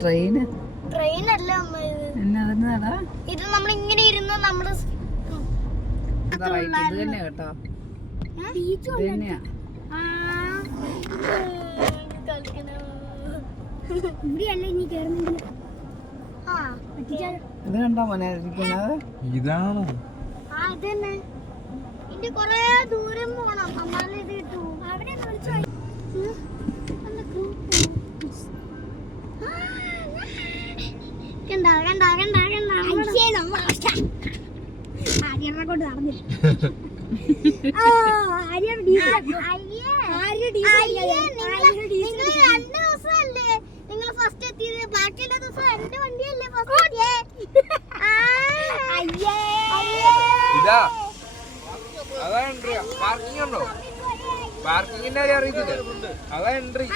Train ട്രെയിനല്ല എന്നതാ ഇത് നമ്മളിങ്ങനെ ഇരുന്ന് നമ്മള് ഇത് തന്നെ കേട്ടോ. ഇത് തന്നെയാ. ഇത് കണ്ടോ മോനെ ഇരിക്കുന്നത്? ഇതാണോ? ഇതന്നെ. ഇനി കൊറേ ദൂരം പോണം. അമ്മാനെ ഇത് കിട്ടൂ. അവിടെ കൊണ്ട് നടന്നില്ല. നിങ്ങൾ ഫസ്റ്റ് എത്തിയത്, ബാക്കിയുള്ള ദിവസം എന്റെ വണ്ടിയല്ലേ ഫസ്റ്റ്. ഇതാ അതാ എൻട്രി. പാർക്കിംഗ് ഉണ്ടോ? പാർക്കിങ്ങിന്റെ കാര്യം അറിയത്തില്ല. അതാ എൻട്രി.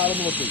ആളൊന്ന് പറ്റും.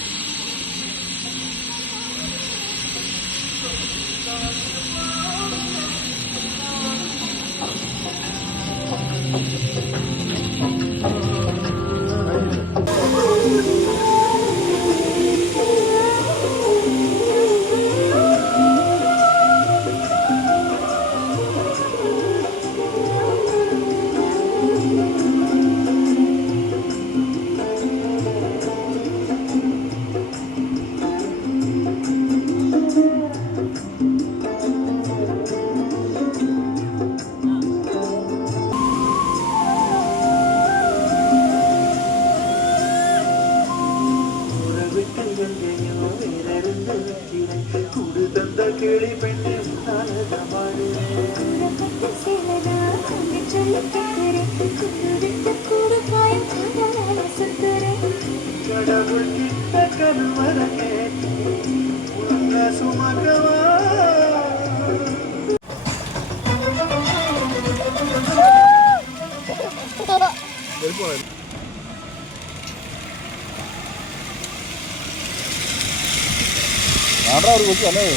ആടാ ഒരു കൊച്ചു അല്ലേ?